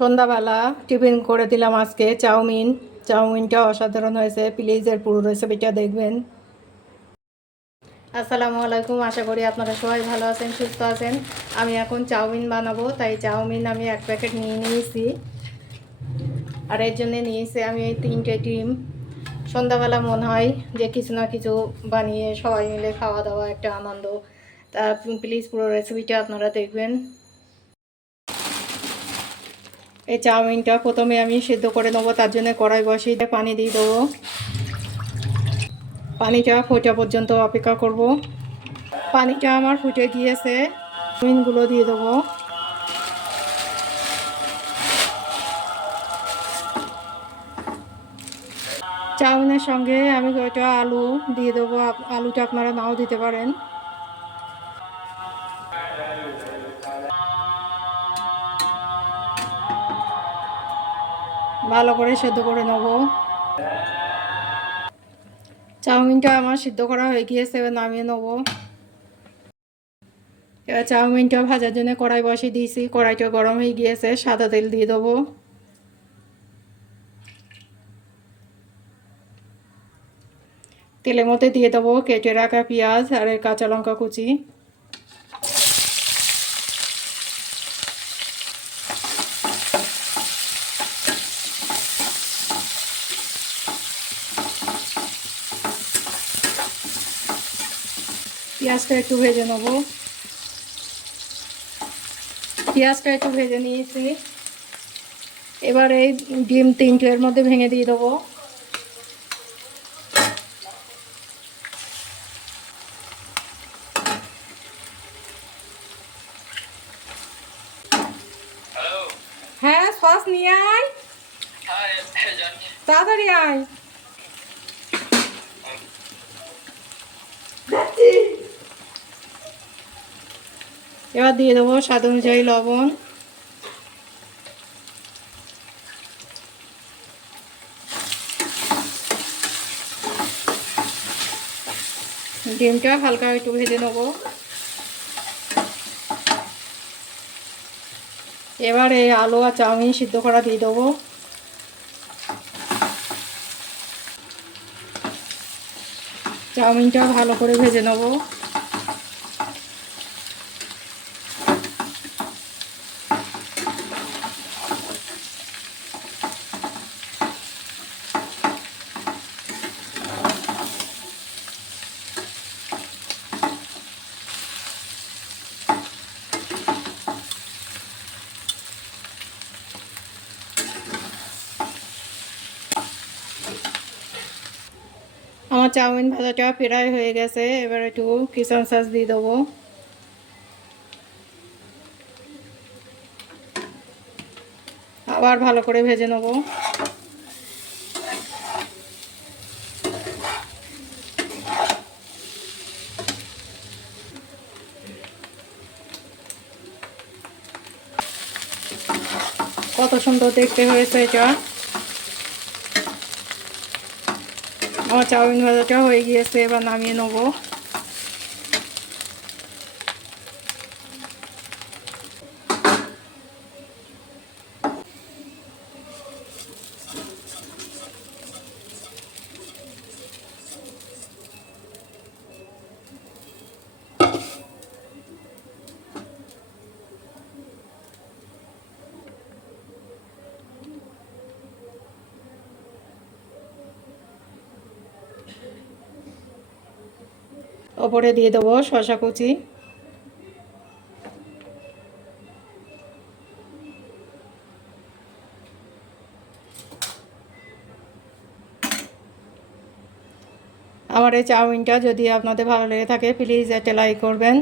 সন্ধ্যাবেলা টিফিন করে দিলাম আজকে চাউমিনটা অসাধারণ হয়েছে। প্লিজ এর পুরো রেসিপিটা দেখবেন। আসসালামু আলাইকুম, আশা করি আপনারা সবাই ভালো আছেন, সুস্থ আছেন। আমি এখন চাউমিন বানাবো, তাই চাউমিন আমি 1 প্যাকেট নিয়ে নিয়েছি। আর এর জন্য নিয়েছি আমি এই 3টে ডিম। সন্ধ্যাবেলা মনে হয় যে কিছু না কিছু বানিয়ে সবাই মিলে খাওয়া দাওয়া একটা আনন্দ। তা প্লিজ পুরো রেসিপিটা আপনারা দেখবেন। এই চাউমিনটা প্রথমে আমি সিদ্ধ করে নেবো, তার জন্য কড়াই বসিয়ে পানি দিয়ে দেবো। পানিটা ফোটা পর্যন্ত অপেক্ষা করব। পানিটা আমার ফুটে গিয়েছে, চাউমিনগুলো দিয়ে দেবো। চাউমিনের সঙ্গে আমি কয়টা আলু দিয়ে দেবো, আলুটা আপনারা নাও দিতে পারেন। ভালো করে সেদ্ধ করে নেব। চাউমিনটা আমার সিদ্ধ করা হয়ে গিয়েছে, এবার নামিয়ে নেব। এবার চাউমিনটা ভাজার জন্য কড়াই বসিয়ে দিয়েছি, কড়াইটা গরম হয়ে গিয়েছে, সাদা তেল দিয়ে দেবো। তেলের মধ্যে দিয়ে দেবো কেটে রাখা পেঁয়াজ আর কাঁচা লঙ্কা কুচি। পেঁয়াজটা একটু ভেজে নেব। পেঁয়াজটা একটু ভেজে নিয়েছি। এবার এই ডিম 3টের মধ্যে ভেঙে দিয়ে দেবো। হ্যাঁ, সস নিয়ে আয়, তাড়াতাড়ি আয়। এবার দিয়ে দেবো স্বাদ অনুযায়ী লবণ। ডিমটা হালকা একটু ভেজে নেব। এবার এই আলু আর চাউমিন সিদ্ধ করা দিয়ে দেবো। চাউমিনটা ভালো করে ভেজে নেব। আমার চাউমিন ভাজাটা প্রায় হয়ে গেছে, এবার একটু কিচেন সস দিয়ে দেবো। আবার ভালো করে ভেজে নেব। কত সুন্দর দেখতে হয়েছে এটা। আমার চাউমিন ভাজাটা হয়ে গিয়েছে, এবার নামিয়ে নেব। ওপরে দিয়ে দেবো শসা কুচি। আমার এই চাউমিনটা যদি আপনাদের ভালো লেগে থাকে প্লিজ একটা লাইক করবেন।